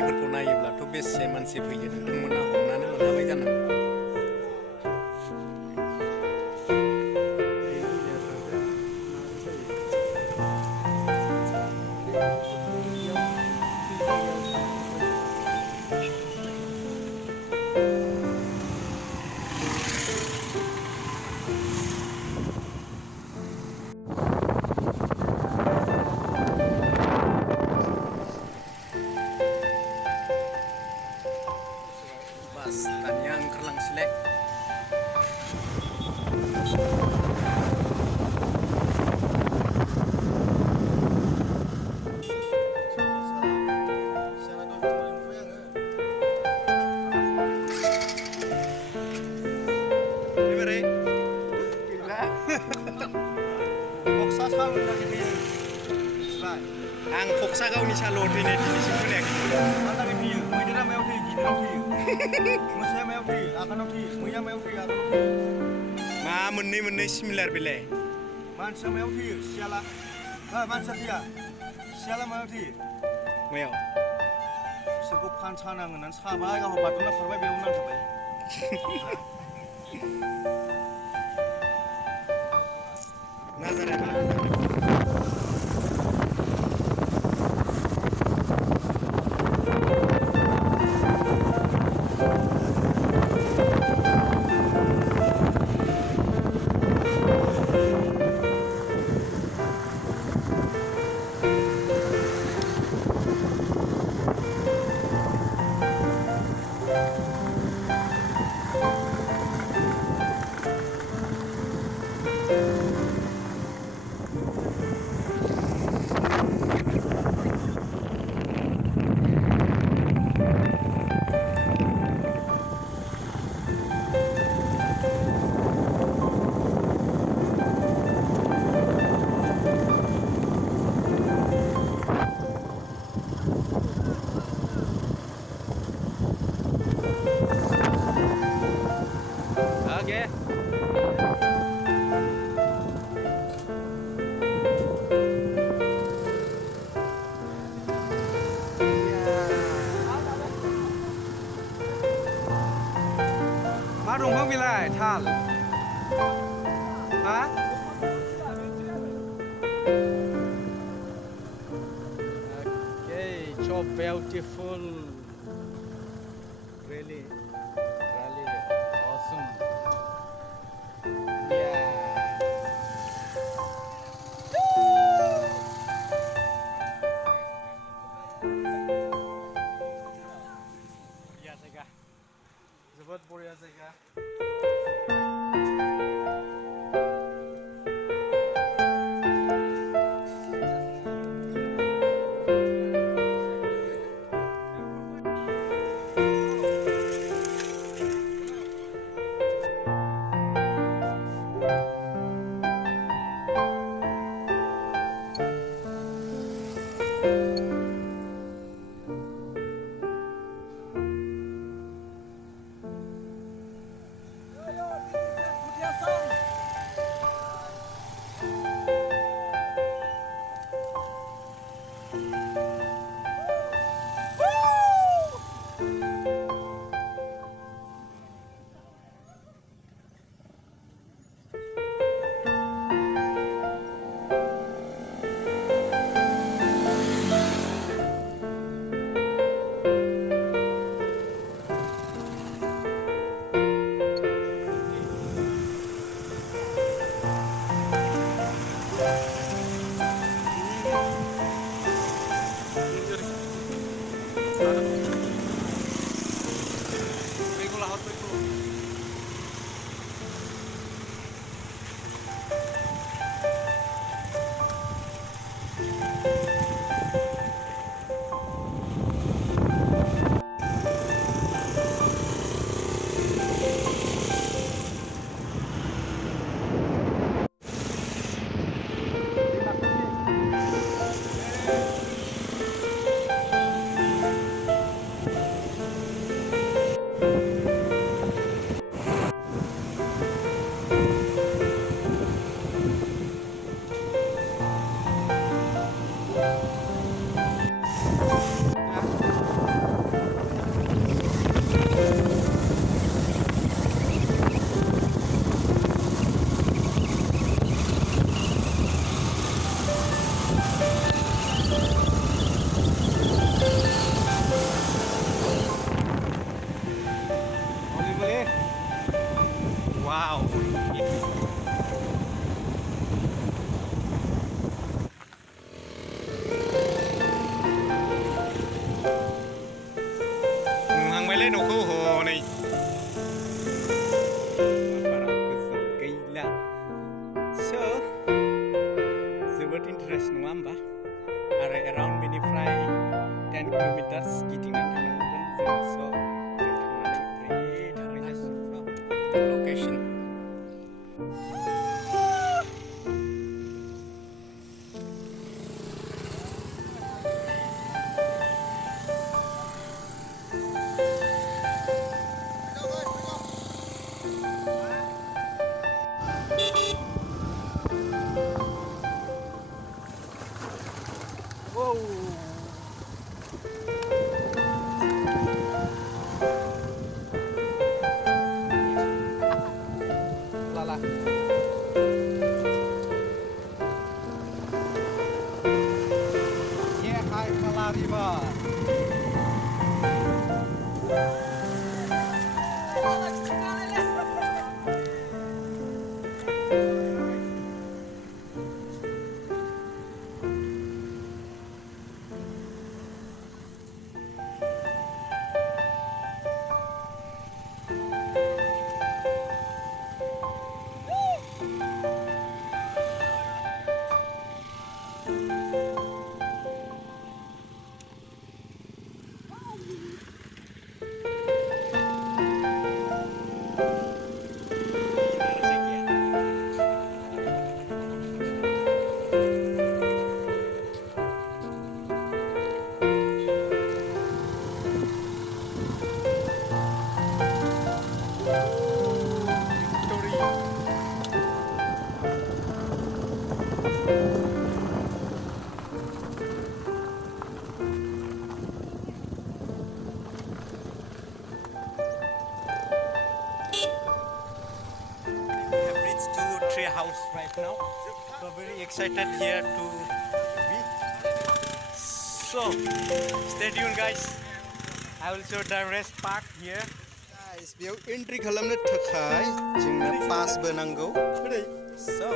सावगारिफोरखौ नायोब्लाथ' बेसे मानसि फैयो नोंथांमोना हमनानै मोनाबाय जानांगौ। Bas, tanya oंखारलांसैलाय। Ebarai? Gila. Koksa salon lagi fैयो। आं फक्सा गावनि सालुआव थैनाय दिनैसिम खोनायाखै। मा लागै थैयो? मैदेरा मायाव थैयो? गिदिराव थैयो। मोसाया मायाव थैयो? आगानाव थैयो। मैया मायाव थैयो? आगानाव थैयो। मा मोननै सिमिलार बेलाय? मानसिया मायाव थैयो? सियाला। मानसिया थैया। सियाला मायाव थैयो? मायाव? बिसोरखौ फानसा नाङो होननानै साबाय गावहा बारद'ना खारबाय बेयाव नांथाबबाय। नाजाराया मा? Oke. मा दंफां बेलाय थाल? हा? Okay, so beautiful. Really awesome. Boriya जायगा. जोबोद बरिया जायगा. जोबोद इन्टारेस्ट नङा होमबा आरो एराउन्ड बेनिफ्राय 10 किल'मिटार्स गिदिंनानै थांनांगोन जों थांनानै थांनायजासिम location house right now, so very excited here to be. So stay tuned guys, I will show the rest park here. Guys, beyaw entry खालामनो थाखाय जोंनो pass बो नांगौ, so